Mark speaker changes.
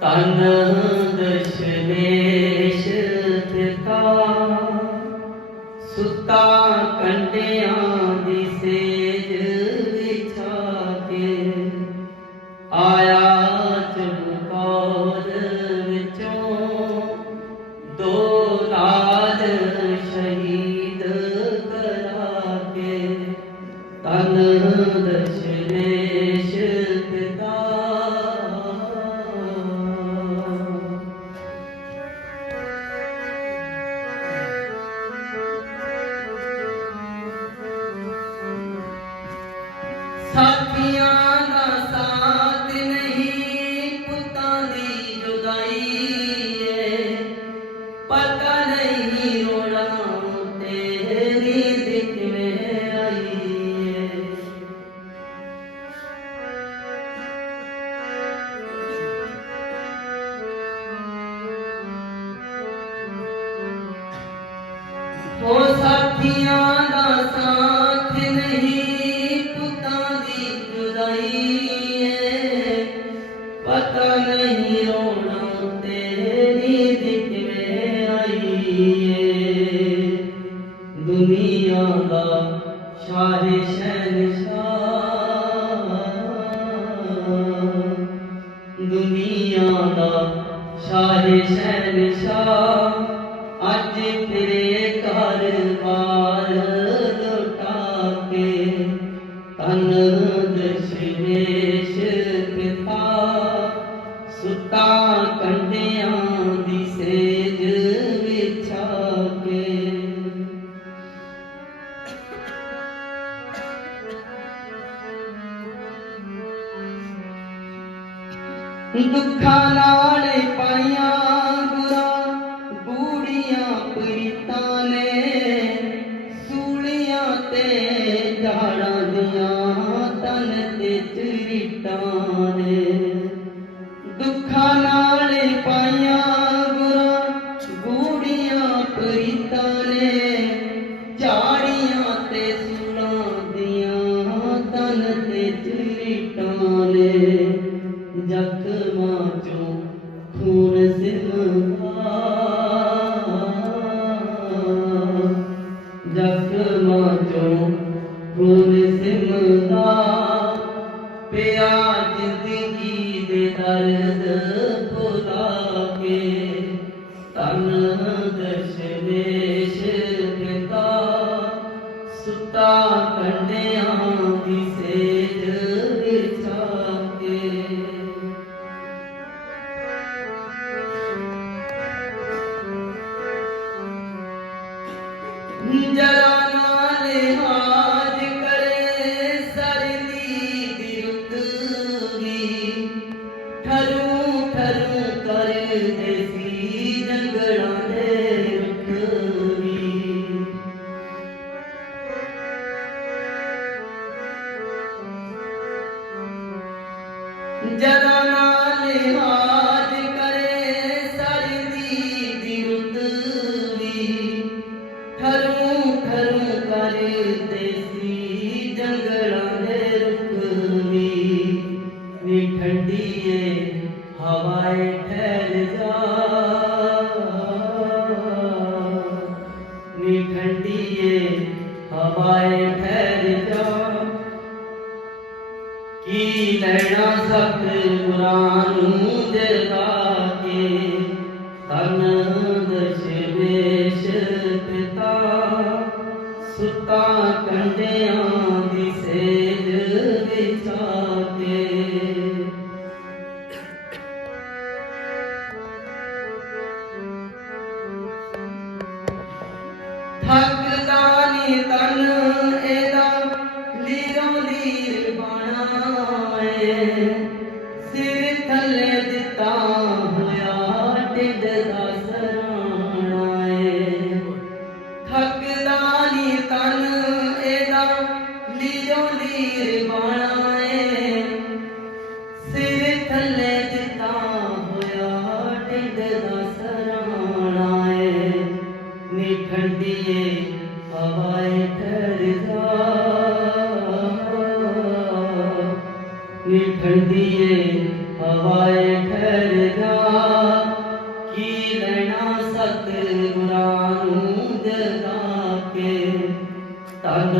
Speaker 1: ਤਨ ਦਸ਼ਮੇਸ਼ ਪਿਤਾ ਸੁਤਾ ਕੰਡਿਆਂ ਹੋ ਸਾਥੀਆਂ ਦਾ ਸਾਥ ਨਹੀਂ, ਪੁੱਤਾਂ ਦੀ ਜੁਦਾਈ ਏ। ਪਤਾ ਨਹੀਂ ਰੋਣਾ ਤੇਰੀ ਦੀ ਕਿਵੇਂ ਆਈ ਏ। ਦੁਨੀਆ ਦਾ ਸ਼ਾਹ ਸ਼ਹਿਨਸ਼ਾਹ। ਦੁਨੀਆ ਦਾ ਸ਼ਾਹ ਸ਼ਹਿਨਸ਼ਾਹ। ਅੱਜ ਤੇਰੇ ਘਰ ਲੁਟਾ ਕੇ ਤਨ ਦਸ਼ਮੇਸ਼ ਪਿਤਾ, ਸੁਤਾ ਕੰਡਿਆਂ ਦੀ ਸੇਜ ਵਿਛਾ ਕੇ ਦੁੱਖਾਂ ਨਾਲ ਪਾਈਆਂ ਗੂੜੀਆਂ ਨੇ ਸੂਲੀਆਂ ਤੇ ਝਾੜਾਂ ਦੀਆਂ ਤਨ ਤੇ ਚਰੀਟਾਂ ਨੇ। ਦੁੱਖਾਂ ਨਾਲ ਪਾਈਆਂ ਗੁਰਾਂ ਗੂੜੀਆਂ ਪ੍ਰੀਤਾਂ ਨੇ, ਝਾੜੀਆਂ ਤੇ ਸੂਲਾਂ ਦੀਆਂ ਤਨ ਤੇ ਚਰੀਟਾਂ ਨੇ। ਜ਼ਖਮਾਂ Amen. ਹਵਾਏ ਠਹਿਰ ਜਾ। ਕੀ ਲੈਣਾ ਸਤ ਗੁਰਾਂ ਨੂੰ ਜਗਾ ਕੇ? ਤਨ ਦਸ਼ਮੇਸ਼ ਪਿਤਾ। ਸੁਤਾ ਵਿਖੜਦੀਏ ਹਵਾਏ ਖਰਦਾ ਕੀ ਲੈਣਾ ਸਤ ਗੁਰਾਂ ਨੂੰ ਜਗਾ ਕੇ? ਤਨ